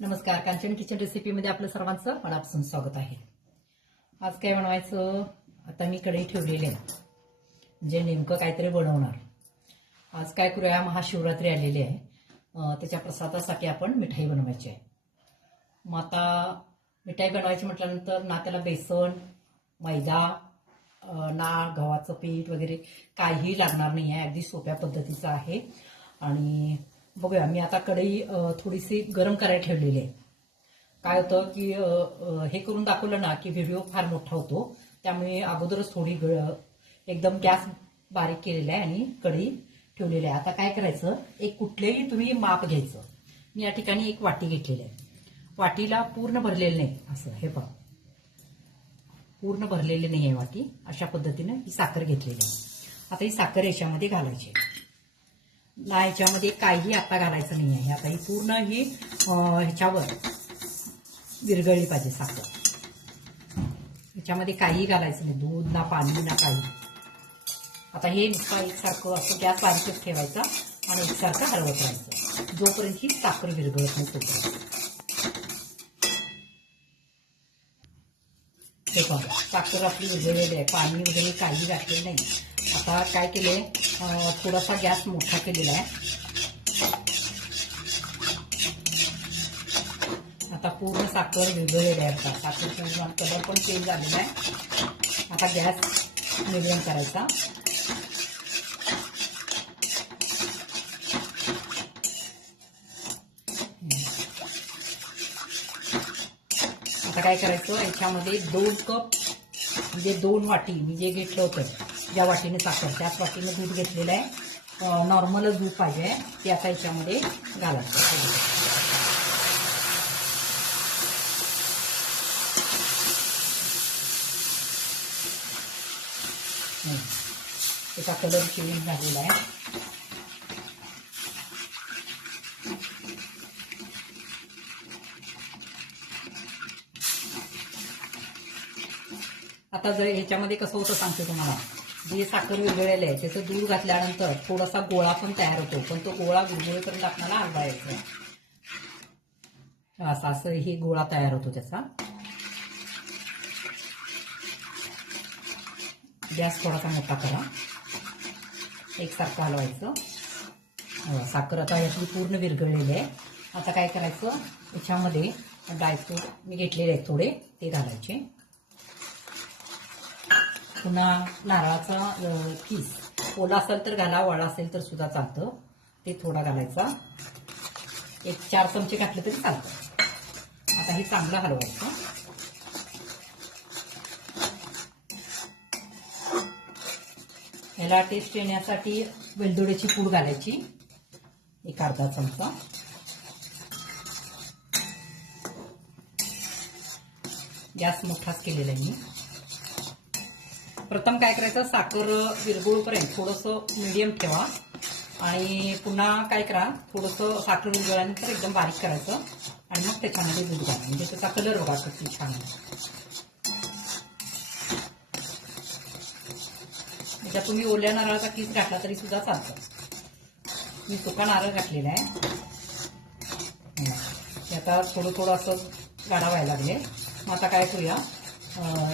नमस्कार, कांचन किचन रेसिपीमध्ये आपलं सर्वांचं मनापासून स्वागत आहे। आज काय बनवायचं, आता मी कढई ठेवलेली आहे, म्हणजे नेमकं काहीतरी बनवणार। आज काय करूया, महाशिवरात्री आलेली आहे, त्याच्या प्रसादासाठी आपण मिठाई बनवायची आहे। मग आता मिठाई बनवायची म्हटल्यानंतर ना त्याला बेसन, मैदा, ना गव्हाचं पीठ वगैरे काही लागणार नाही आहे, अगदी सोप्या पद्धतीचं आहे। आणि बघूया, मी आता कढई थोडीशी गरम करायला ठेवलेली आहे। काय होतं की हे करून दाखवलं ना की व्हिडिओ फार मोठा होतो, त्यामुळे अगोदरच थोडी एकदम गॅस बारीक केलेला आहे आणि कढई ठेवलेली आहे। आता काय करायचं, एक कुठलेही तुम्ही माप घ्यायचं। मी या ठिकाणी एक वाटी घेतलेली आहे, वाटीला पूर्ण भरलेलं नाही, असं हे पहा, पूर्ण भरलेली नाही आहे वाटी। अशा पद्धतीने ही साखर घेतलेली आहे। आता ही साखर याच्यामध्ये घालायची ना, ह्याच्यामध्ये काही आता घालायचं नाही आहे। आता ही पूर्ण ही ह्याच्यावर विरघळली पाहिजे साखर, ह्याच्यामध्ये काही घालायचं नाही, दूध ना पाणी ना काही। आता हे नुसतं एकसारखं असं गॅस बारीकच ठेवायचा आणि एकसारखं हलवत राहायचं जोपर्यंत ही साखर विरघळत नाही तोपर्यंत। हे पहा, साखर आपली विरघळलेली आहे, पाणी वगैरे काही घातलेलं नाही। आता काय केले, थोडासा गॅस मोठा केलेला आहे। आता पूर्ण साखर विरघळलेली आहे, आता साखरचा कलर पण चेंज झालेला आहे। आता गॅस मिडियम करायचा। आता काय करायचं, याच्यामध्ये 2 कप म्हणजे 2 वाटी मी जे घेतलं होतं, ज्या वाटीने साखर त्याच वाटीने दूध घेतलेलं आहे। नॉर्मलच दूध पाहिजे, ते आता याच्यामध्ये घालायचं। त्याचा कलर चेंज झालेला आहे। आता जर ह्याच्यामध्ये कसं होतं सांगते तुम्हाला, जे साखर विरघळलेलं आहे त्याचं दूध घातल्यानंतर थोडासा गोळा पण तयार होतो, पण तो गोळा विरघळेपर्यंत आपल्याला हलवायचा। असं असं हे गोळा तयार होतो त्याचा। गॅस थोडासा मोठा करा, एकसारखं हलवायचं। साखर आता यातली पूर्ण विरघळलेली आहे। आता काय करायचं, याच्यामध्ये ड्रायफ्रूट मी घेतलेले आहेत थोडे, ते घालायचे। पुन्हा नारळाचा किस, ओला असेल तर घाला, वाळा असेल तर सुद्धा चालतं, ते थोडा घालायचा। एक 4 चमचे घातले तरी चालतं। आता हे चांगलं हलवायचं। याला टेस्ट येण्यासाठी वेलदोड्याची पूड घालायची, एक अर्धा चमचा। गॅस मोठाच केलेला आहे मी। प्रथम काय करायचं, साखर विरघळूपर्यंत थोडंसं मीडियम ठेवा आणि पुन्हा काय करा, थोडंसं साखर विरघळल्यानंतर एकदम बारीक करायचं आणि मग त्याच्यामध्ये दूध घाला, म्हणजे त्याचा कलर बघा किती छान आहे। त्याच्यात तुम्ही ओल्या नारळाचा किस घातला तरी सुद्धा चालतं, मी सुका नारळ घातलेला आहे। आता थोडं थोडं असं गाढा व्हायला लागले। मग आता काय करूया,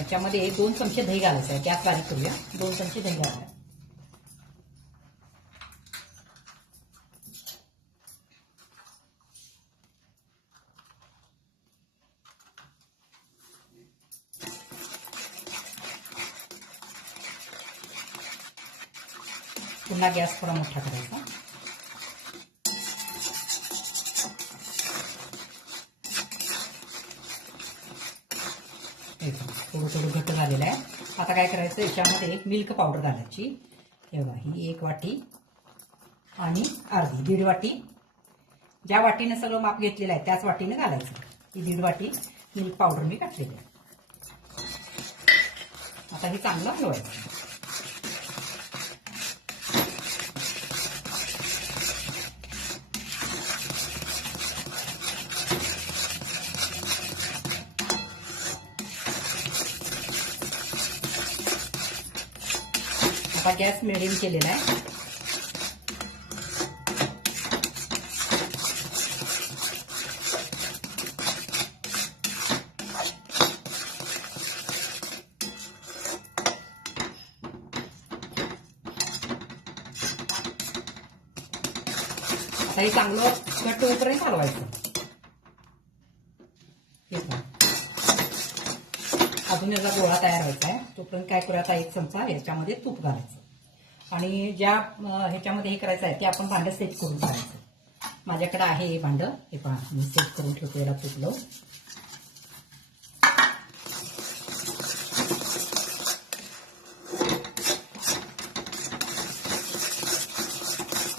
त्यामध्ये 2 चमचे दही घालायचं आहे, गॅस बारीक करूया, 2 चमचे दही घालायचं। पुन्हा गॅस थोडा मोठा करायचा। थोडं थोडं घट्ट झालेलं आहे। आता काय करायचं, याच्यामध्ये मिल्क पावडर घालायची। हे बघा, ही 1 वाटी आणि अर्धी 1.5 वाटी, ज्या वाटीने सगळं माप घेतलेलं आहे त्याच वाटीने घालायचं। ही 1.5 वाटी मिल्क पावडर मी घातलेली आहे। आता हे चांगलं हलवायचं। आता गॅस मिडियम केलेला आहे। आता हे चांगलं घट्ट होईपर्यंत हलवायचं. हे पहा, अजून याचा गोळा तयार व्हायचा आहे. तोपर्यंत काय करूया, आता 1 चमचा याच्यामध्ये तूप घालायचं आणि ज्या ह्याच्यामध्ये हे करायचं आहे ते आपण भांडं सेट करून करायचं. माझ्याकडे आहे हे भांडं. हे पहा, मी सेट करून ठेवतो याला तूप लावून.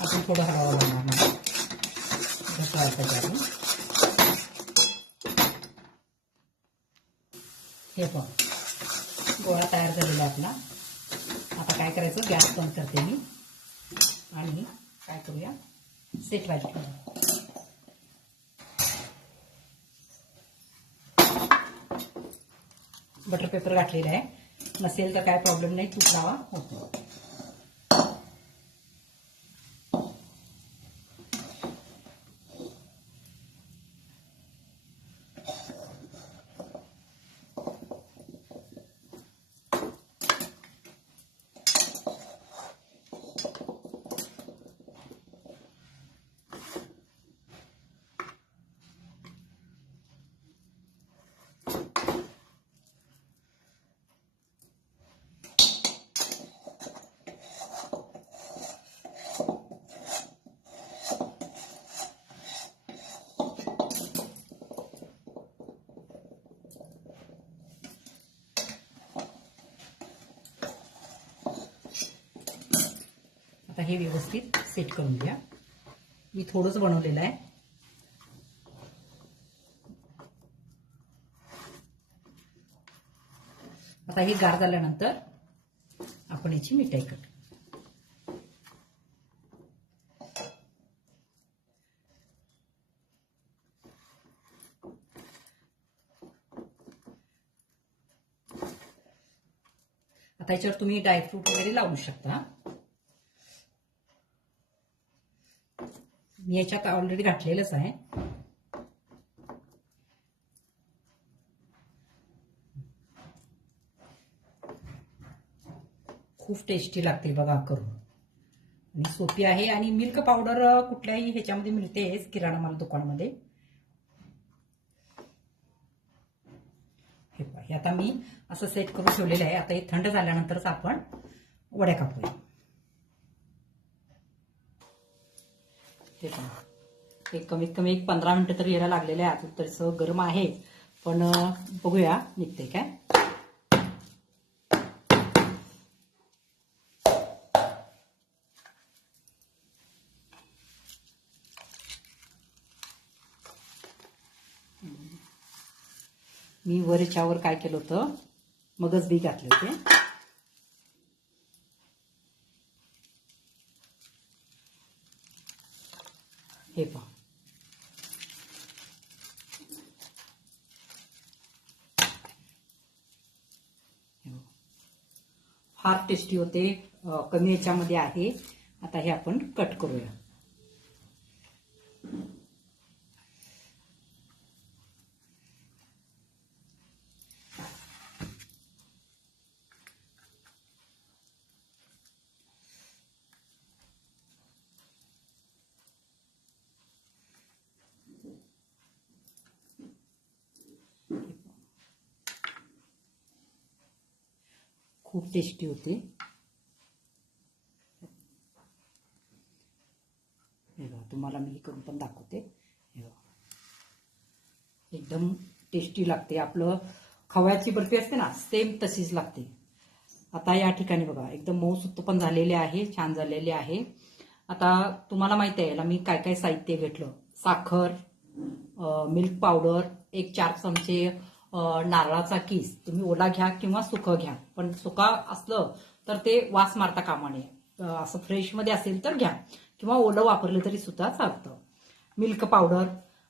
अजून थोडं हलवावं लागणार मला, घट्ट व्हायचं अजून. हे पहा, गोळा तयार झालेला आहे आपला. आता काय करायचं, गॅस बंद करते मी आणि काय करूया, सेट व्हायला ठेवूया. बटर पेपर घातलेला आहे. नसेल तर काय प्रॉब्लेम नाही, तूप लावा, होतो. आता हे व्यवस्थित सेट करून घ्या. मी थोडंच बनवलेलं आहे. आता हे गार झाल्यानंतर आपण याची मिठाई कट. आता याच्यावर तुम्ही ड्रायफ्रूट वगैरे लावू शकता. मी याच्यात ऑलरेडी घातलेलंच आहे. खूप टेस्टी लागते बघा करून, आणि सोपी आहे. आणि मिल्क पावडर कुठल्याही ह्याच्यामध्ये मिळतेच, किराणा माल दुकानामध्ये. हे आता मी असं सेट करून ठेवलेलं आहे. आता हे थंड झाल्यानंतरच आपण वड्या कापूया. ते कमीत कमी 15 मिनिटं तरी यायला लागलेले आहे. अजून तसं गरम आहे, पण बघूया निघते काय. मी वरच्यावर काय केलं होतं, मगच बी घातले होते. हे पहा, फार टेस्टी होते. कमी याच्यामध्ये आहे. आता हे आपण कट करूया. खूप टेस्टी होते. हे बघा, तुम्हाला मी करून पण दाखवते. हे बघा, एकदम टेस्टी लागते. आपलं खव्याची बर्फी असते ना, सेम तशीच लागते. आता या ठिकाणी बघा, एकदम मऊसूत पण झालेले आहे, छान झालेले आहे. आता तुम्हाला माहिती आहे याला मी काय काय साहित्य घेतलं. साखर, मिल्क पावडर, 1-4 चमचे नारळाचा किस. तुम्ही ओला घ्या किंवा सुकं घ्या, पण सुका असलं तर ते वास मारता कामा नये. असं फ्रेश मध्ये असेल तर घ्या, किंवा ओलं वापरलं तरी सुद्धा चालतं. Milk powder.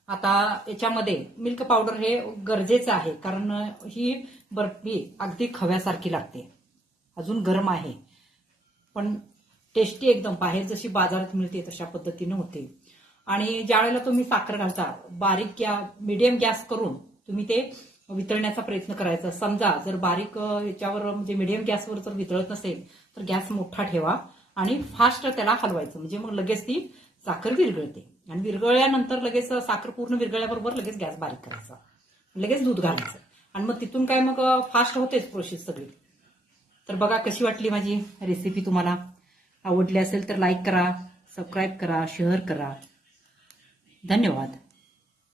आता याच्यामध्ये मिल्क पावडर हे गरजेचं आहे, कारण ही बर्फी अगदी खव्यासारखी लागते. अजून गरम आहे, पण टेस्टी एकदम. बाहेर जशी बाजारात मिळते तशा पद्धतीने होते. आणि ज्या वेळेला तुम्ही साखर घालता, बारीक मीडियम गॅस करून तुम्ही ते वितळण्याचा प्रयत्न करायचा. समजा जर बारीक याच्यावर म्हणजे मीडियम गॅसवर जर वितळत नसेल तर गॅस मोठा ठेवा आणि फास्ट त्याला हलवायचं, म्हणजे मग लगेच ती साखर विरघळते आणि विरघळल्यानंतर लगेच साखर पूर्ण विरघळल्याबरोबर लगेच गॅस बारीक करायचा, लगेच दूध घालायचं आणि मग तिथून काय मग फास्ट होतेच प्रोसेस सगळी. तर बघा कशी वाटली माझी रेसिपी. तुम्हाला आवडली असेल तर लाईक करा, सबस्क्राईब करा, शेअर करा. धन्यवाद.